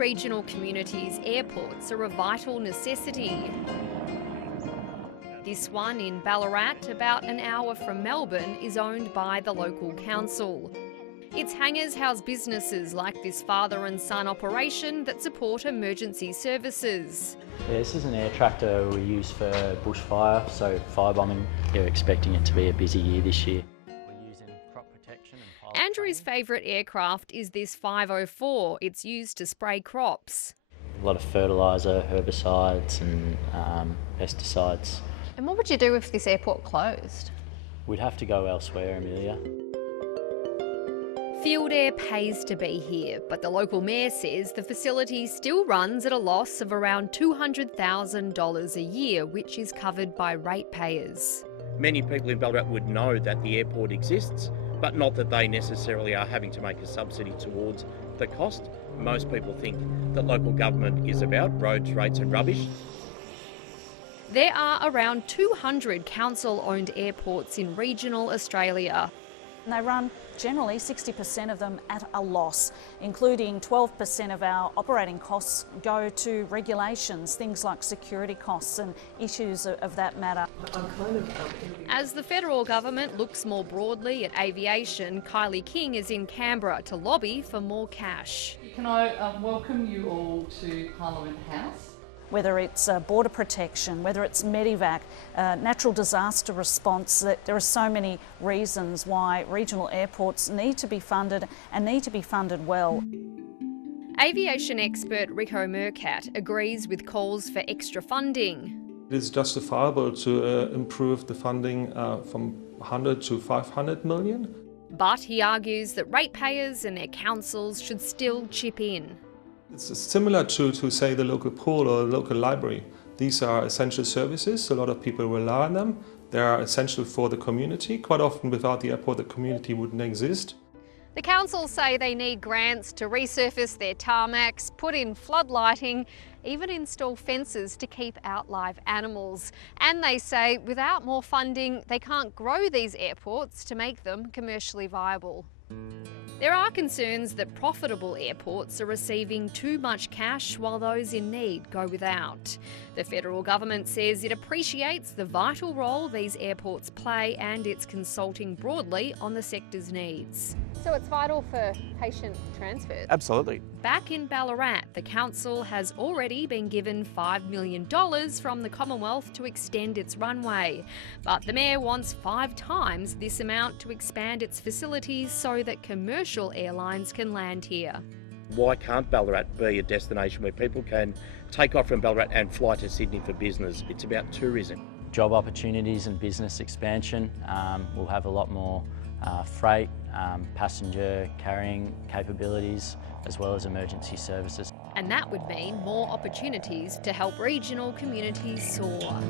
regional communities, airports are a vital necessity. This one in Ballarat, about an hour from Melbourne, is owned by the local council. Its hangars house businesses like this father and son operation that support emergency services. Yeah, this is an air tractor we use for bushfire, so firebombing. We're expecting it to be a busy year this year. We're using crop protection and pilot Andrew's training. favourite aircraft is this 504. It's used to spray crops. A lot of fertiliser, herbicides and pesticides. And what would you do if this airport closed? We'd have to go elsewhere, Amelia. Field Air pays to be here, but the local mayor says the facility still runs at a loss of around $200,000 a year, which is covered by ratepayers. Many people in Ballarat would know that the airport exists, but not that they necessarily are having to make a subsidy towards the cost. Most people think that local government is about roads, rates and rubbish. There are around 200 council-owned airports in regional Australia. And they run generally 60% of them at a loss, including 12% of our operating costs go to regulations, things like security costs and issues of that matter. As the federal government looks more broadly at aviation, Kylie King is in Canberra to lobby for more cash. Can I welcome you all to Parliament House? Whether it's border protection, whether it's Medivac, natural disaster response, there are so many reasons why regional airports need to be funded and need to be funded well. Aviation expert Rico Mercat agrees with calls for extra funding. It is justifiable to improve the funding from 100 to 500 million. But he argues that ratepayers and their councils should still chip in. It's similar to say, the local pool or the local library. These are essential services. A lot of people rely on them. They are essential for the community. Quite often, without the airport, the community wouldn't exist. The councils say they need grants to resurface their tarmacs, put in floodlighting, even install fences to keep out live animals. And they say without more funding, they can't grow these airports to make them commercially viable. There are concerns that profitable airports are receiving too much cash while those in need go without. The federal government says it appreciates the vital role these airports play and it's consulting broadly on the sector's needs. So it's vital for patient transfers? Absolutely. Back in Ballarat, the council has already been given $5 million from the Commonwealth to extend its runway. But the mayor wants 5 times this amount to expand its facilities so that commercial airlines can land here. Why can't Ballarat be a destination where people can take off from Ballarat and fly to Sydney for business? It's about tourism. Job opportunities and business expansion. We'll have a lot more freight, passenger carrying capabilities, as well as emergency services. And that would mean more opportunities to help regional communities soar.